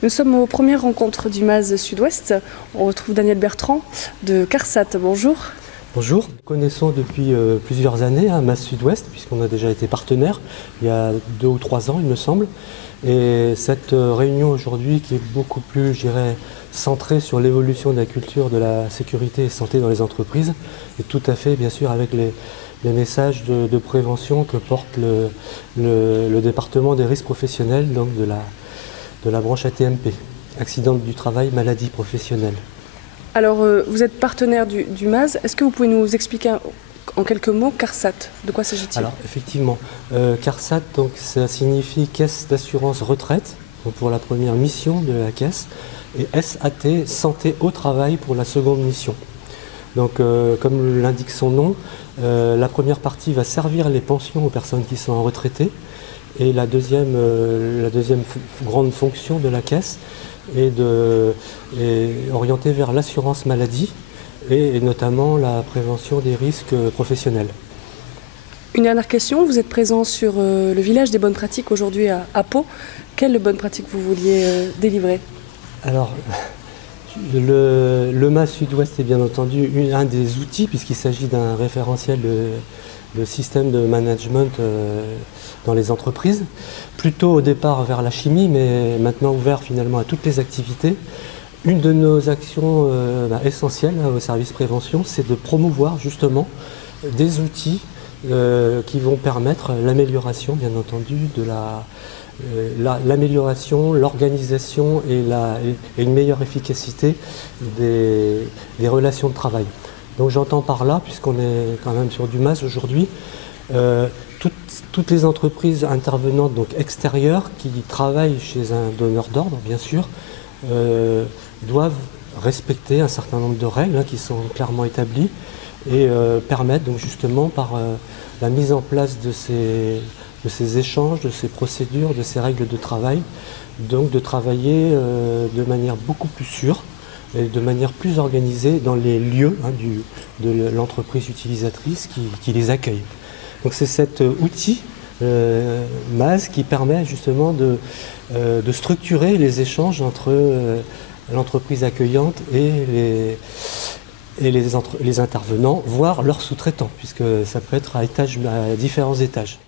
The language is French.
Nous sommes aux premières rencontres du MAS Sud-Ouest. On retrouve Daniel Bertrand de CARSAT. Bonjour. Bonjour, nous connaissons depuis plusieurs années MAS Sud-Ouest, puisqu'on a déjà été partenaire il y a 2 ou 3 ans, il me semble. Et cette réunion aujourd'hui, qui est beaucoup plus, je dirais, centrée sur l'évolution de la culture de la sécurité et santé dans les entreprises, est tout à fait, bien sûr, avec les messages de prévention que porte le département des risques professionnels, donc de la branche AT-MP, accident du travail, maladie professionnelle. Alors, vous êtes partenaire du MAS. Est-ce que vous pouvez nous expliquer en quelques mots CARSAT? De quoi s'agit-il? Alors, effectivement, CARSAT, donc, ça signifie Caisse d'assurance retraite, donc pour la première mission de la caisse, et SAT, Santé au travail, pour la seconde mission. Donc, comme l'indique son nom, la première partie va servir les pensions aux personnes qui sont retraitées, et la deuxième grande fonction de la caisse est orientée vers l'assurance maladie et notamment la prévention des risques professionnels. Une dernière question, vous êtes présent sur le village des bonnes pratiques aujourd'hui à Pau. Quelles bonnes pratiques vous vouliez délivrer? Alors, le MAS Sud-Ouest est bien entendu un des outils, puisqu'il s'agit d'un référentiel de système de management dans les entreprises, plutôt au départ vers la chimie, mais maintenant ouvert finalement à toutes les activités. Une de nos actions essentielles au service prévention, c'est de promouvoir justement des outils qui vont permettre l'amélioration, bien entendu, de l'amélioration, l'organisation et une meilleure efficacité des relations de travail. Donc j'entends par là, puisqu'on est quand même sur du MAS aujourd'hui, toutes les entreprises intervenantes donc extérieures qui travaillent chez un donneur d'ordre, bien sûr, doivent respecter un certain nombre de règles qui sont clairement établies et permettent donc justement par la mise en place de ces échanges, de ces procédures, de ces règles de travail, donc de travailler de manière beaucoup plus sûre et de manière plus organisée dans les lieux de l'entreprise utilisatrice qui les accueille. Donc c'est cet outil MAS qui permet justement de structurer les échanges entre l'entreprise accueillante et les intervenants, voire leurs sous-traitants, puisque ça peut être à différents étages.